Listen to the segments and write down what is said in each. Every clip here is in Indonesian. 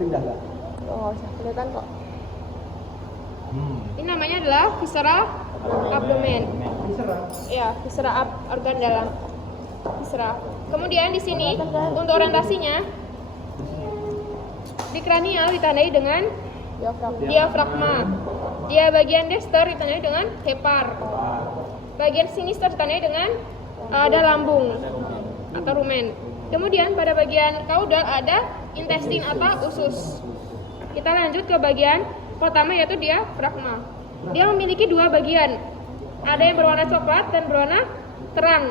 pindah nggak? Oh, nggak usah kelihatan kok. Ini namanya adalah viscera abdomen. Ya, viscera organ dalam. Viscera. Kemudian di sini untuk orientasinya di kranial ditandai dengan diafragma. Dia bagian dexter ditandai dengan hepar. Bagian sinister ditandai dengan ada lambung atau rumen. Kemudian pada bagian kaudal ada intestin atau usus. Kita lanjut ke bagian pertama yaitu diafragma. Dia memiliki dua bagian. Ada yang berwarna coklat dan berwarna terang.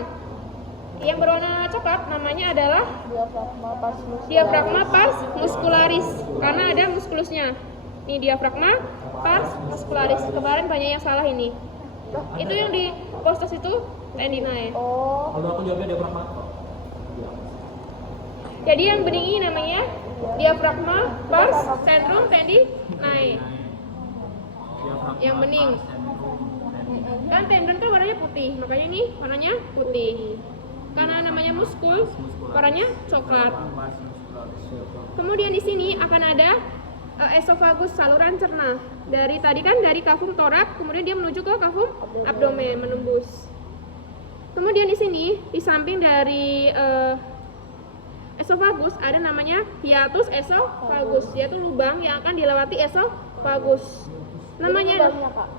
Yang berwarna coklat namanya adalah diafragma pars muscularis karena ada muskulusnya. Ini diafragma pars muscularis. Kemarin banyak yang salah ini. Itu yang di postus itu tendinae. Oh. Kalau aku jawabnya diafragma. Jadi yang bening ini namanya diafragma pars centrum tendinae. Yang bening. Kan tendon kan warnanya putih, makanya ini warnanya putih. Karena namanya muskul, warnanya coklat. Kemudian di sini akan ada esofagus, saluran cerna. Dari tadi kan dari kafum torak, kemudian dia menuju ke kafum abdomen, menembus. Kemudian di sini di samping dari esofagus ada namanya hiatus esofagus, yaitu lubang yang akan dilewati esofagus. Namanya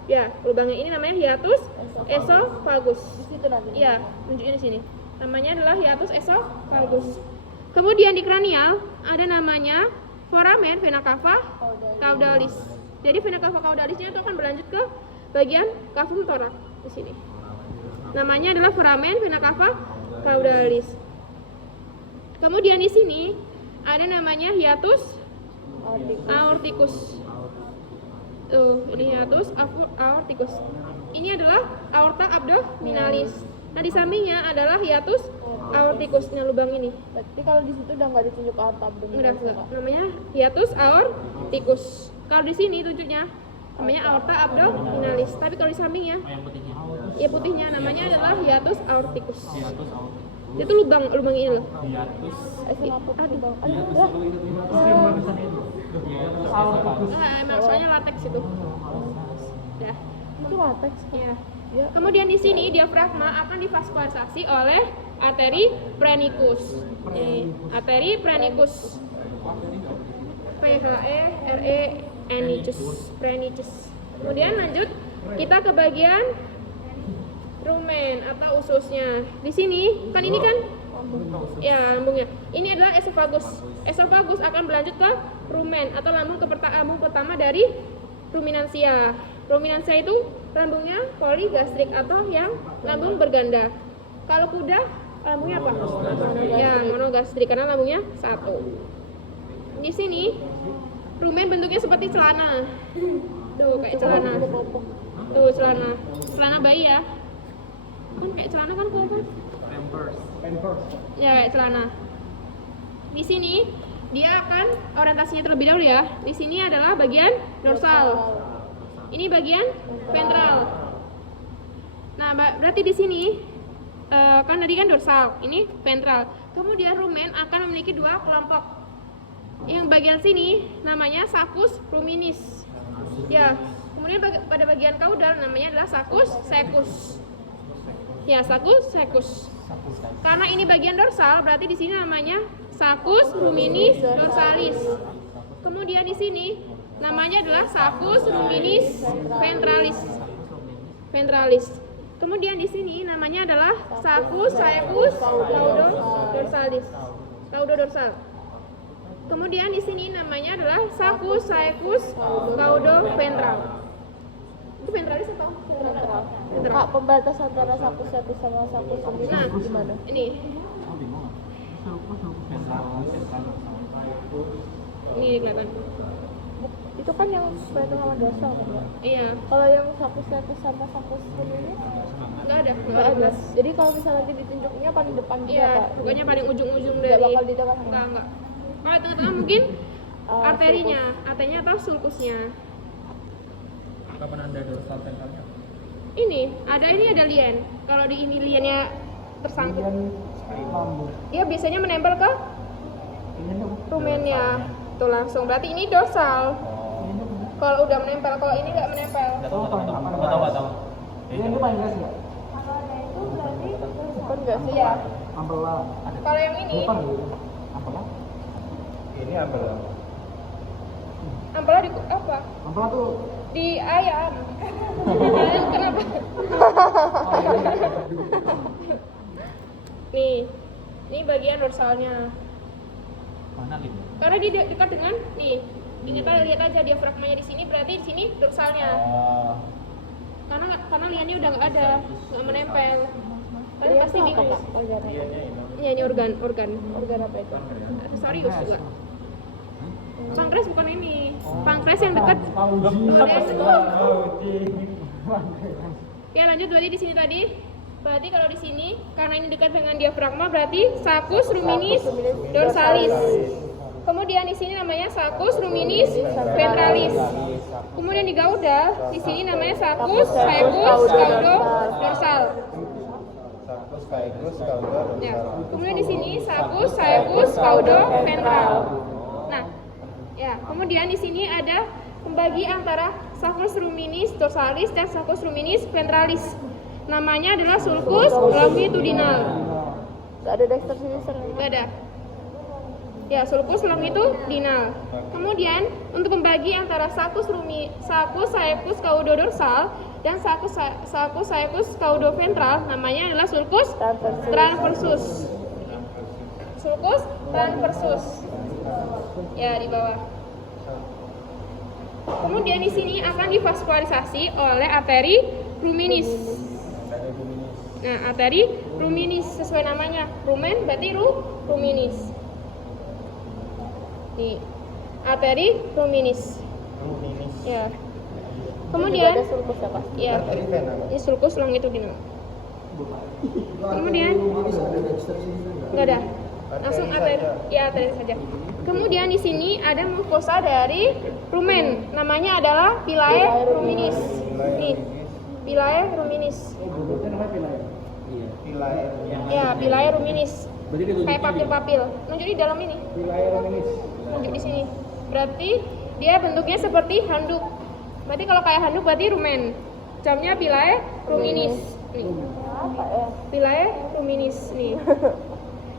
ya, lubangnya ini namanya hiatus esofagus. Di situ nanti. Iya, tunjukin di sini. Namanya adalah hiatus esofagus. Kemudian di kranial ada namanya foramen vena cava caudalis. Jadi vena cava caudalisnya itu akan berlanjut ke bagian cavum thorax di sini. Namanya adalah foramen vena cava caudalis. Kemudian di sini ada namanya hiatus aorticus. Ini hiatus aorticus. Ini adalah aorta abdominalis. Nah di sampingnya adalah hiatus aorticus, ini lubang ini. Berarti kalau di situ udah nggak ditunjuk aorta abdominalis. Enggak. Namanya hiatus aorticus. Kalau di sini tunjuknya namanya aorta abdominalis. Tapi kalau di sampingnya, ya putihnya namanya adalah hiatus aorticus. Itu lubang ini loh. Soalnya lateks itu. Ya. Itu latex. Ya. Kemudian di sini diafragma akan divaskularisasi oleh arteri prenicus. Arteri prenicus. Prenicus. Kemudian lanjut kita ke bagian rumen atau ususnya. Di sini kan ini kan ya lambungnya. Ini adalah esofagus. Esofagus akan berlanjut ke rumen atau lambung pertama dari ruminansia. Ruminansia itu lambungnya poligastrik atau yang lambung berganda. Kalau kuda lambungnya apa? Ya, monogastrik karena lambungnya satu. Di sini rumen bentuknya seperti celana. Tuh kayak celana. Tuh celana bayi ya. Kan kayak celana kan apa? Pampers. Ya kayak celana. Di sini dia akan orientasinya terlebih dahulu ya. Di sini adalah bagian dorsal. Ini bagian ventral. Nah, berarti di sini kan tadi kan dorsal, ini ventral. Kemudian rumen akan memiliki dua kelompok. Yang bagian sini namanya saccus ruminis. Ya. Kemudian pada bagian kaudal namanya adalah saccus secus. Ya, saccus secus. Karena ini bagian dorsal, berarti di sini namanya saccus ruminis dorsalis. Kemudian di sini namanya adalah saccus ruminis ventralis. Kemudian di sini namanya adalah saccus caecus caudodorsal. Kemudian di sini namanya adalah saccus caecus caudoventral. Itu ventralis atau ventral? Kak, pembatas antara saccus caecus sama saccus ruminis gimana? Ini kelihatan. Itu kan yang ventral sama dorsal kan ya? Iya. Kalau yang saccus caecus sama saccus ruminis Nggak ada. Jadi kalau misalnya nanti ditunjuknya paling depan juga, Iya, Kak? pokoknya paling ujung-ujung Nggak dari. bakal di tengah. Enggak. Kalau di tengah-tengah mungkin arterinya atau sulcusnya. Kapan Anda dorsal ventralnya? Ini ada lien. Kalau di ini liennya tersangkut. Lambung. Dia biasanya menempel ke rumennya. Itu langsung. Berarti ini dorsal. Kalau udah menempel, kalau ini nggak menempel. Tahu. Ini itu paling gas nggak? Itu berarti Bukan nggak sih ya? Ampela. Kalau yang ini, Ampela? Ini ampela. ampela di apa? Ampela tuh Di ayam. Ayam kenapa? Nih, ini bagian dorsalnya. mana gitu? Karena dia dekat dengan nih. Ini kita lihat aja diafragmanya di sini, berarti di sini dorsalnya. Karena liannya udah nggak ada, nggak menempel. Kan pasti di organ. ya ini organ. Organ apa itu? Serius juga. Pankreas bukan ini. Pankreas yang dekat. Ya lanjut berarti di sini tadi. Berarti kalau di sini karena ini dekat dengan diafragma berarti sulcus ruminis dorsalis. Kemudian di sini namanya sulcus ruminis ventralis. Kemudian di gauda di sini namanya sulcus caecus caudo dorsal. Ya. Kemudian di sini sulcus caecus caudo ventral. Nah, ya. Kemudian di sini ada pembagi antara sulcus ruminis dorsalis dan sulcus ruminis ventralis. Namanya adalah sulcus longitudinal. Gak ada dexter sinister. Gak ada. Ya, sulcus longitudinal. Kemudian untuk membagi antara sulcus caecus caudo dorsal dan sulcus caecus caudo ventral namanya adalah sulcus transversus. Sulcus transversus. Ya, di bawah. Kemudian di sini akan divaskularisasi oleh arteri ruminis. Nah, arteri ruminis sesuai namanya. Rumen berarti ruminis. Nih, arteri ruminis. Ya. Kemudian ada sulcus apa? ya. Ini sulcus longitudinal. Kemudian enggak ada. Langsung arteri. Ya, arteri saja. Kemudian di sini ada mukosa dari rumen. Namanya adalah pilae ruminis. Nih. Pilae ruminis. Ya, pilae ruminis. Kayak papil-papil. Nunjuk di dalam ini. Nunjuk di sini. Berarti dia bentuknya seperti handuk. Berarti kalau kayak handuk berarti rumen. Jamnya pilae ruminis. Nih. Apa ya? Pilae ruminis nih.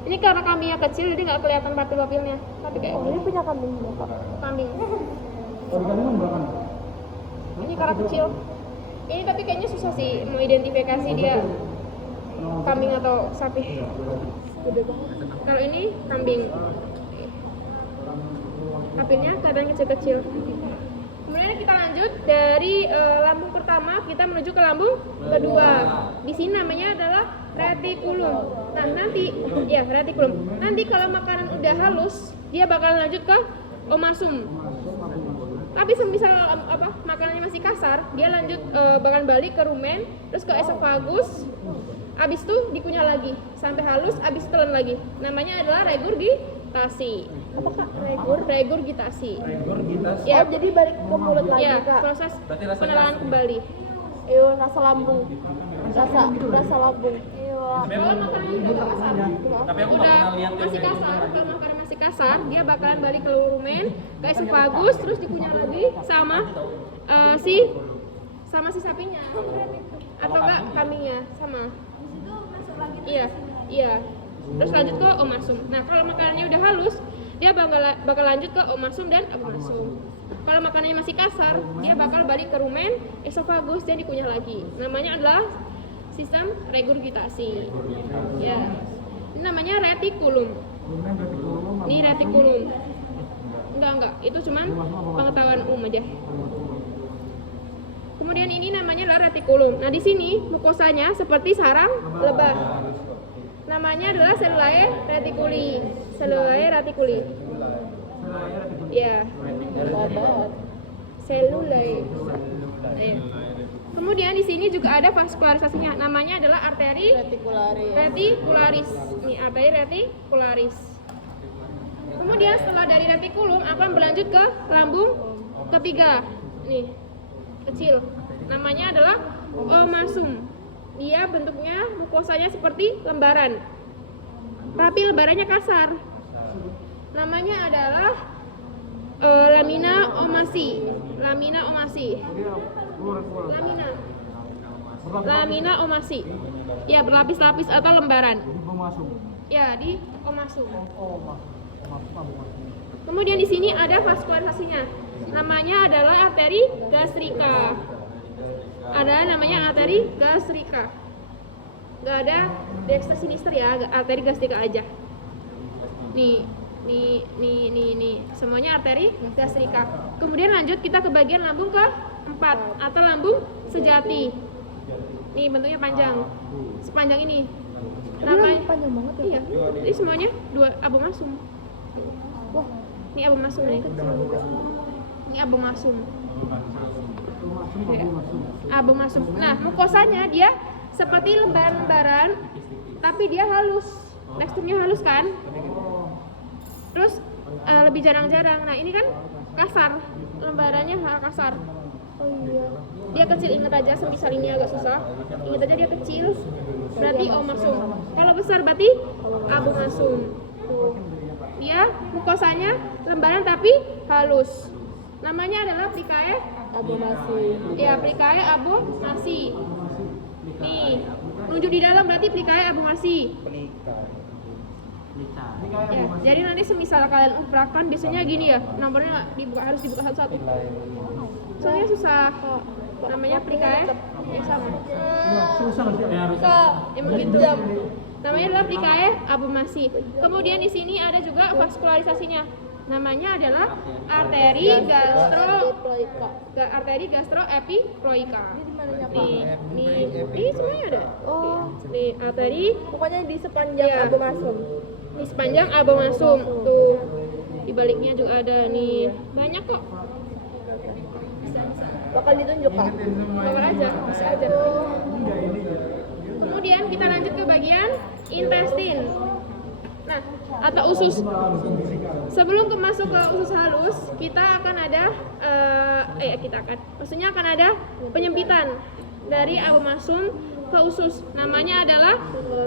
Ini karena kambingnya kecil jadi nggak kelihatan papil-papilnya. Tapi kayak Oh, ini punya kambing berapa? kambing. Ini karena kecil. Ini tapi kayaknya susah sih mau identifikasi dia kambing atau sapi. Kalau ini kambing. Papilnya kelihatan kecil-kecil. Kemudian kita lanjut dari lambung pertama kita menuju ke lambung kedua. Di sini namanya adalah retikulum. Nah, nanti ya retikulum. Nanti kalau makanan udah halus, dia bakal lanjut ke omasum. Tapi semisal makanannya masih kasar, dia lanjut bakal balik ke rumen, terus ke esophagus. Abis itu dikunyah lagi sampai halus, abis telan lagi. Namanya adalah regurgitasi. Apakah Regurgitasi. Ya, jadi balik ke mulut lagi, Ya, Kak. proses Berarti rasanya penelaan asam. kembali. Ew, rasa lambung. Rasa lambung. Ew. Kalau makanannya udah gak kasar, Tapi aku nggak udah pernah lihat masih kasar, kalau makanan masih kasar, dia bakalan balik ke rumen, ke esophagus, terus dikunyah lagi sama si sapinya, atau enggak kambingnya sama. Iya. Terus lanjut ke omasum. Nah, kalau makanannya udah halus, dia bakal lanjut ke omasum dan abomasum. Kalau makanannya masih kasar, dia bakal balik ke rumen, esophagus dan dikunyah lagi. Namanya adalah sistem regurgitasi. Ya. Ini namanya retikulum. Ini retikulum. Enggak, itu cuman pengetahuan umum aja. Kemudian ini namanya adalah retikulum. Nah, di sini mukosanya seperti sarang lebah. Namanya adalah cellulae reticuli. Cellulae reticuli. Ya. Cellulae. Ya. Kemudian di sini juga ada vaskularisasinya. Namanya adalah arteri reticularis. Ini arteri reticularis. Kemudian setelah dari retikulum akan berlanjut ke lambung ketiga. Nih, kecil. Namanya adalah omasum. Dia bentuknya mukosanya seperti lembaran. Tapi lembarannya kasar. Namanya adalah lamina omasi. Lamina omasi. Ya, berlapis-lapis atau lembaran. Ya, di omasum. Kemudian di sini ada vaskularisasinya. Namanya adalah arteri gastrika. Ada namanya arteri gastrika. Nggak ada dexter sinister ya, arteri gastrika aja. Nih. Semuanya arteri gastrika. Kemudian lanjut kita ke bagian lambung ke-4 atau lambung sejati. Nih bentuknya panjang. Sepanjang ini. Namanya panjang banget ya. Iya. Jadi semuanya 2 abomasum. Wah, Ini abomasum nih. Ini abomasum. Ya. Abomasum. Nah, mukosanya dia seperti lembaran-lembaran, tapi dia halus. Teksturnya halus kan? Terus lebih jarang-jarang. Nah, ini kan kasar. Lembarannya kasar. oh iya. Dia kecil, ingat aja, semisal ini agak susah. Ingat aja dia kecil. Berarti omasum. Kalau besar berarti abomasum. Tuh. Dia mukosanya lembaran tapi halus. Namanya adalah plicae Abomasi. ya, plicae abomasi. Nih, nunjuk di dalam berarti plicae abomasi. Ya, jadi nanti semisal kalian uprakan biasanya gini ya, nomornya harus dibuka satu-satu. Soalnya susah. Namanya plicae yang sama. Emang gitu. Namanya adalah plicae abomasi. Kemudian di sini ada juga vaskularisasinya. Namanya adalah arteri gastroepiploika. Ini semuanya ada. Oh, Nih, arteri pokoknya di sepanjang Iya. abomasum. di sepanjang abomasum. Tuh. Di baliknya juga ada nih. Banyak kok. Bakal ditunjuk Kak. Bakal aja, bisa aja. Kemudian kita lanjut ke bagian intestin. Nah, atau usus. Sebelum masuk ke usus halus, kita akan ada maksudnya akan ada penyempitan dari abomasum ke usus. Namanya adalah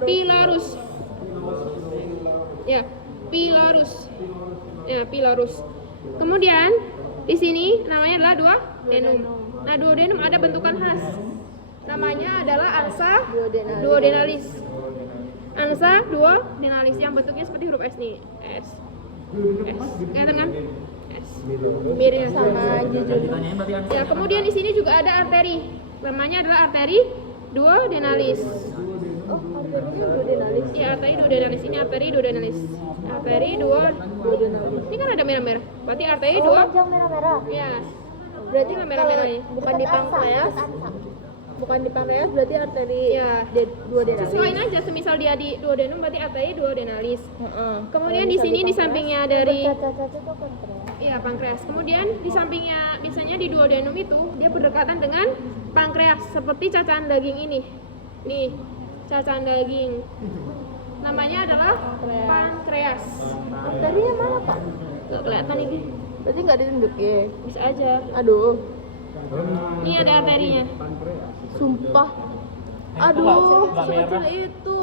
pilorus. Ya, pilorus. Ya, pilorus. Kemudian di sini namanya adalah duodenum. Nah, duodenum ada bentukan khas. Namanya adalah ansa duodenalis. Ansa duodenalis yang bentuknya seperti huruf S nih. S. Kelihatan kan? S. Mirip Sama jujur. Ya, kemudian di sini juga ada arteri. Namanya adalah arteri duodenalis. Oh, arterinya duodenalis. Ya, arteri duodenalis. Ini arteri duodenalis. Arteri duodenalis. Ini kan ada merah-merah. Berarti arteri Oh, panjang merah-merah. Ya. Berarti yang merah-merah ini. Bukan di pankreas. Bukan di pankreas berarti arteri Ya. duodenalis. Sesuaiin aja, semisal dia di duodenum berarti arteri duodenalis. Heeh. Kemudian di sini di sampingnya dari Cacat-cacat itu pankreas. iya, pankreas. Kemudian di sampingnya biasanya di duodenum itu dia berdekatan dengan pankreas seperti cacahan daging ini. Nih, cacahan daging. Namanya adalah pankreas. Arterinya mana Kak? Tuh, kelihatan ini. Berarti nggak ditunjuk ya? Bisa aja. Aduh, Ini ada arterinya. sumpah. Nggak Aduh, merah. sekecil itu.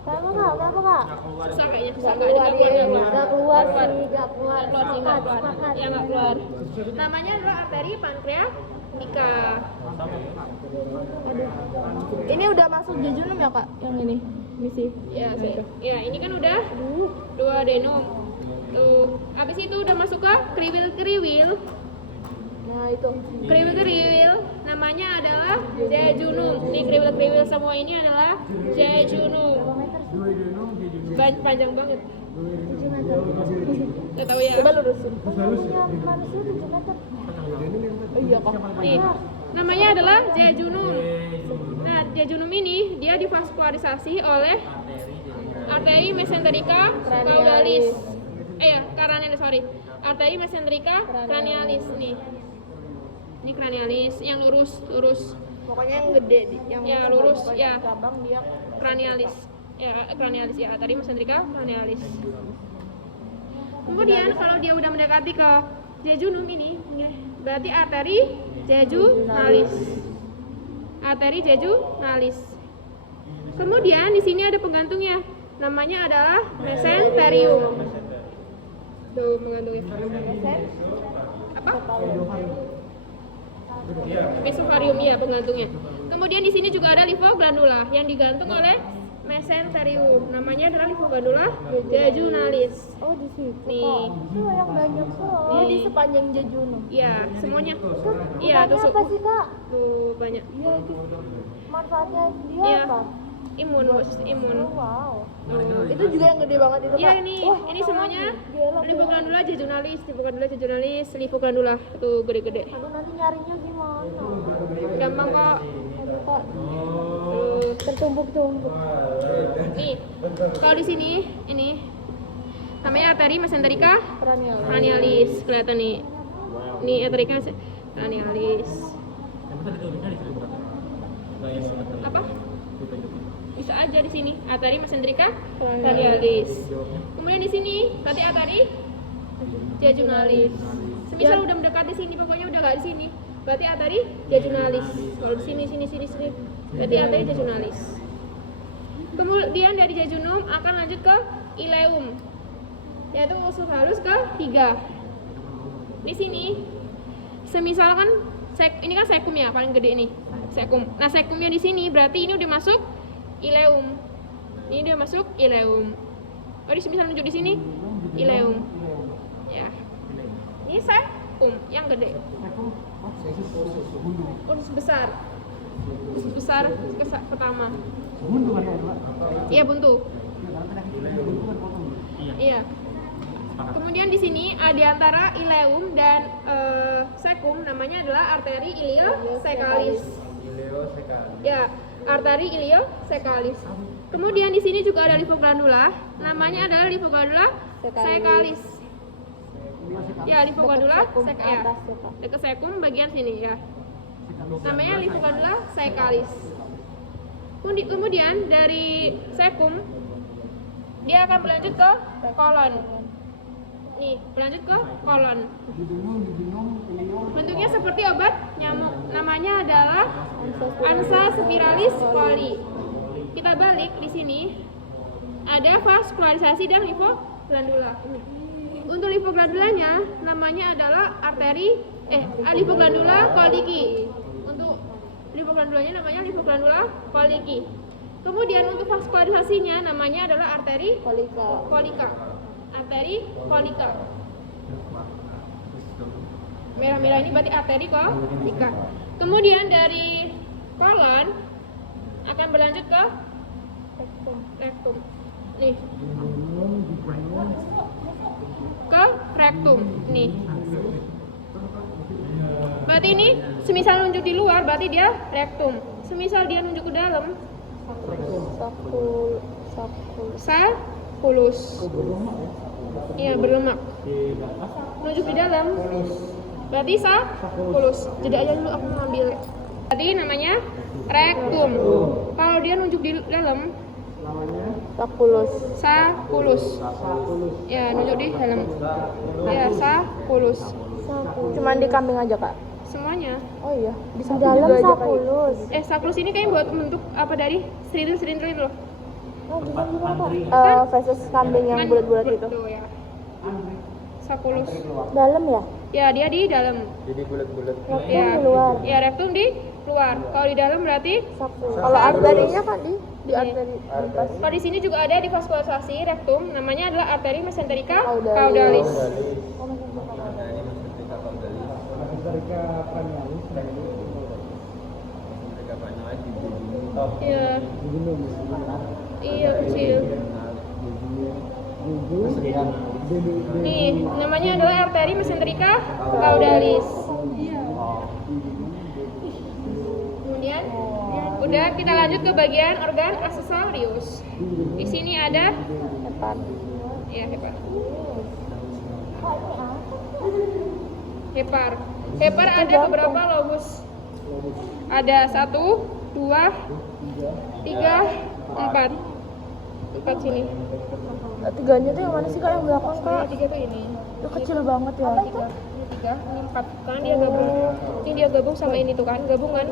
Kenapa Kak? Kenapa Kak? Susah kayaknya, susah Nggak keluar ya? Nggak keluar Nggak sih, nggak keluar. keluar sih, nggak keluar. Sepakat. Ya, nggak keluar. Namanya adalah arteri pankreatika. Aduh. Ini udah masuk jejunum ya Kak? Yang ini? Misi. Ya, ini kan udah duodenum. Tuh, habis itu udah masuk ke kriwil-kriwil. Nah itu. Kriwil-kriwil namanya adalah jejunum. Nih, kriwil-kriwil semua ini adalah jejunum. Panjang banget. 7 meter. Nggak tahu ya. Coba lurusin. Manusia 7 meter. Oh iya Kak. Nih, namanya adalah jejunum. Nah, jejunum ini dia divaskularisasi oleh arteri mesenterica caudalis. Cranialis, sorry. Arteri mesenterica cranialis nih. Ini cranialis yang lurus. Pokoknya yang gede yang Ya, lurus, ya. cabang dia. Cranialis. Cranialis ya, arteri mesenterica cranialis. Kemudian kalau dia udah mendekati ke jejunum ini, berarti arteri jejunalis. Arteri jejunalis. Kemudian di sini ada penggantungnya. Namanya adalah mesenterium. Tuh penggantungnya. Mesen. Apa? Kepala. Mesovarium ya penggantungnya. Kemudian di sini juga ada lipoglandula yang digantung oleh mesenterium. Namanya adalah lipoglandula jejunalis. Oh di situ. Nih. Kok. Itu yang banyak tuh. Oh Nih. di sepanjang Jejuno. Iya, semuanya. Iya, Bukannya tusuk. apa sih kak? Tuh banyak. Iya itu. Manfaatnya dia Iya. apa? Imun, khusus imun. Oh, wow. Itu juga yang gede banget itu Iya kak. ini Wah, ini semuanya gila, lipoglandula jejunalis, lipoglandula tuh gede-gede. Aduh nanti nyarinya gimana? Gampang kok. Aduh kak. Tuh. Tertumbuk-tumbuk. Nih, kalau di sini ini namanya arteri mesenterica cranialis. Kelihatan nih. Nih arterica cranialis. Yang betul itu di sini berapa? Nggak yang sebentar. Apa? Ditunjukin. Bisa aja di sini arteri mesenterica cranialis. Kemudian di sini berarti arteri jejunalis. Semisal udah mendekat di sini, pokoknya udah nggak di sini, berarti arteri jejunalis. Kalau di sini, berarti arteri jejunalis. Kemudian dari jejunum akan lanjut ke ileum, yaitu usus halus ketiga. Di sini, semisal kan ini kan sekum ya, paling gede ini sekum. Nah sekumnya di sini berarti ini udah masuk ileum. Ini udah masuk ileum. Oh, di misal nunjuk di sini ileum. Ya. Ini sekum yang gede. Usus besar. Usus besar pertama. Buntu kan ya, Pak? Iya buntu. Iya. Iya. Kemudian di sini di antara ileum dan sekum namanya adalah arteri iliosekalis. Ya, arteri iliosekalis. Kemudian di sini juga ada lipoglandula, namanya adalah lipoglandula sekalis. Ya, lipoglandula ya. Dekat sekum bagian sini ya. Namanya lipoglandula sekalis. Kemudian dari sekum dia akan berlanjut ke kolon. Nih, berlanjut ke kolon. Bentuknya seperti obat nyamuk. Namanya adalah Ansa spiralis coli. Kita balik di sini ada vaskularisasi dan lipoglandula. Untuk lipoglandulanya namanya adalah lipoglandula koliki. Untuk lipoglandulanya namanya lipoglandula koliki. Kemudian untuk vaskularisasinya namanya adalah arteri kolika. Arteri kolika. Merah-merah ini berarti arteri kolika. Kemudian dari kolon akan berlanjut ke rektum. Nih. Ke rektum. Nih. Berarti ini semisal nunjuk di luar berarti dia rektum. Semisal dia nunjuk ke dalam sakulus. Iya, berlemak. Nunjuk di dalam berarti sakulus. Jadi aja dulu aku ngambil. Berarti namanya rektum. Kalau dia nunjuk di dalam sakulus. Ya, nunjuk di dalam. Ya, sakulus. Cuman di kambing aja kak? Semuanya. Oh iya, bisa dalam sakulus. Sakulus ini kayaknya buat bentuk apa dari serintil itu loh. Oh gimana kak? Feses kambing yang bulat-bulat itu. Tuh, ya. Sakulus. Dalam ya? Ya, dia di dalam. Jadi bulat-bulat. Rektum Ya. di luar. Ya, rektum di luar. Kalau di dalam berarti Sakulus. Kalau arterinya kan di arteri atas. kalau di sini juga ada di vaskularisasi rektum, namanya adalah arteri mesenterica Caudalis. caudalis. Oh masih Iya. Iya, kecil. Nih, namanya adalah arteri mesenterica caudalis. Kemudian udah kita lanjut ke bagian organ aksesorius. Di sini ada depan. ya hepar ada beberapa lobus. Ada 1, 2, 3, 4 sini. Tiganya tuh yang mana sih kak, yang belakang Yang kak? 3 tuh ini. Itu kecil banget ya. Ini 3, ini 4 kan dia gabung. Ini dia gabung sama ini tuh kan, gabungan.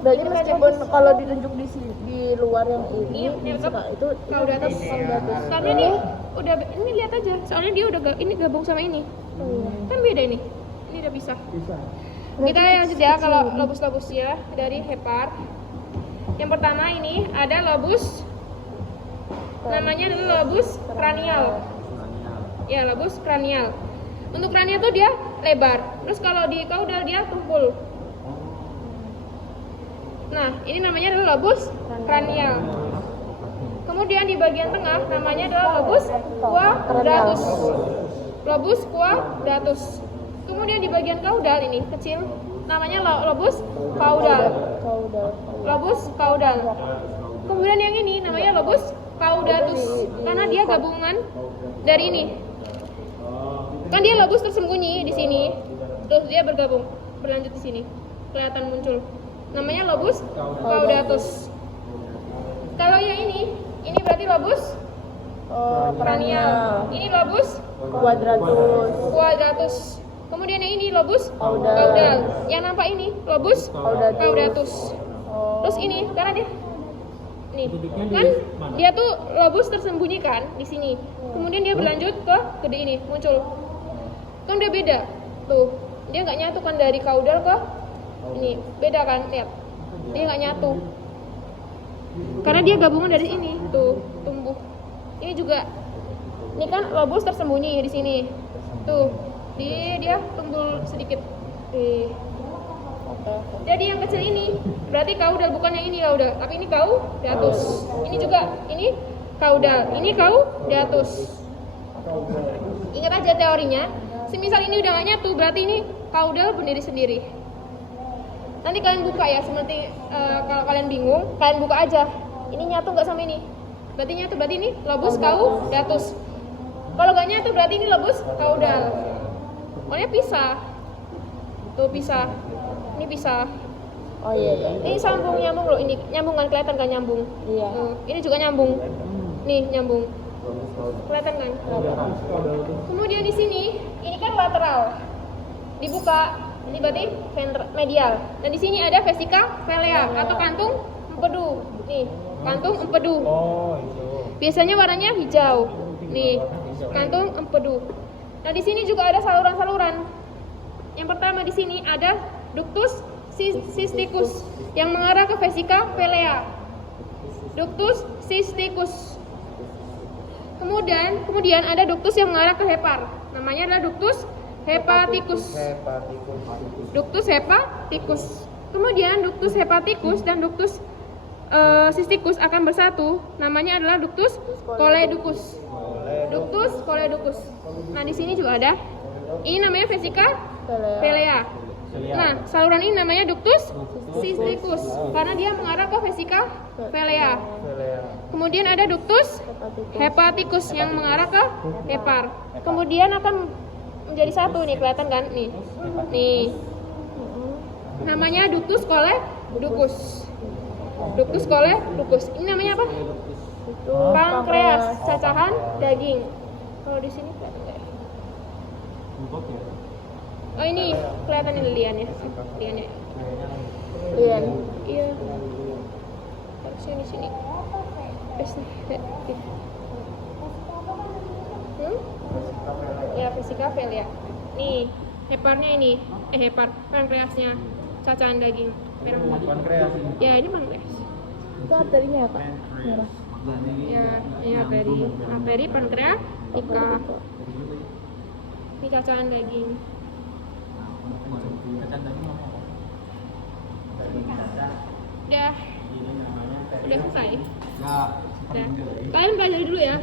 Berarti meskipun kalau ditunjuk di sini, di luar yang ini, Iya, itu Caudatus. Caudatus. Karena nih udah ini lihat aja, soalnya dia udah ini gabung sama ini. Oh, iya. Kan beda ini. Ini udah bisa. Kita lanjut ya kalau lobus-lobusnya dari hepar. Yang pertama ini ada lobus, namanya adalah lobus kranial. Ya, lobus kranial. Untuk kranial tuh dia lebar. Terus kalau di kaudal dia tumpul. Nah, ini namanya adalah lobus kranial. Kemudian di bagian tengah namanya adalah lobus quadratus. Lobus quadratus. Kemudian di bagian kaudal ini kecil namanya lobus caudal. Lobus caudal. Kemudian yang ini namanya lobus caudatus karena dia gabungan dari ini. Kan dia lobus tersembunyi di sini. Terus dia berlanjut di sini. Kelihatan muncul. Namanya lobus caudatus. Kalau yang ini berarti lobus cranial. Ini lobus quadratus. Kemudian yang ini lobus caudal. Yang nampak ini lobus caudatus. Terus ini karena dia nih kan dia tuh lobus tersembunyi kan di sini. Kemudian dia berlanjut ke gede ini muncul. Kan udah beda. Tuh, dia nggak nyatu kan dari caudal ke ini. Beda kan? Lihat. Dia nggak nyatu. Karena dia gabungan dari ini tuh tumbuh. Ini juga ini kan lobus tersembunyi di sini. Tuh, dia tumbuh sedikit. Jadi yang kecil ini berarti caudal, bukan yang ini caudal, tapi ini caudatus. Ini juga ini caudal, ini caudatus. Ingat aja teorinya. Semisal ini udah gak nyatu, berarti ini caudal berdiri sendiri. Nanti kalian buka ya, seperti kalau kalian bingung, kalian buka aja. Ini nyatu nggak sama ini? Berarti nyatu, berarti ini lobus caudatus. Kalau nggak nyatu, berarti ini lobus caudal. Pokoknya pisah. Tuh pisah. Ini pisah. Oh iya. Ini nyambung loh. Ini nyambung kan, kelihatan kan nyambung. Iya. Ini juga nyambung. Nih nyambung. Kelihatan kan? Kemudian di sini, ini kan lateral. Dibuka. Ini berarti medial. Dan di sini ada vesica velea atau kantung empedu. Nih, kantung empedu. Biasanya warnanya hijau. Nih, kantung empedu. Nah, di sini juga ada saluran-saluran. Yang pertama di sini ada ductus cysticus yang mengarah ke vesica velea. Ductus cysticus. Kemudian ada ductus yang mengarah ke hepar. Namanya adalah ductus hepaticus. Ductus hepaticus. Kemudian ductus hepaticus dan ductus cysticus akan bersatu. Namanya adalah ductus coleducus. Ductus coleducus. Nah, di sini juga ada. Ini namanya vesica velea. Nah, saluran ini namanya ductus cysticus karena dia mengarah ke vesica velea. Kemudian ada ductus hepaticus yang mengarah ke hepar. Kemudian akan menjadi satu nih, kelihatan kan? Nih. Namanya ductus coleducus. Ductus coleducus. Ini namanya apa? Pankreas, cacahan daging. Kalau di sini kelihatan nggak ya? Oh, ini kelihatan ini liannya. Lian. Iya. Harusnya di sini. Ya, vesica velea. Nih, heparnya ini. Hepar, pankreasnya, cacahan daging. Pankreas. Ya, ini pankreas. Itu arterinya ya, Kak? Merah. Ya, arteri pankreatika. Ini cacahan daging. Udah selesai. Udah. Kalian belajar dulu ya.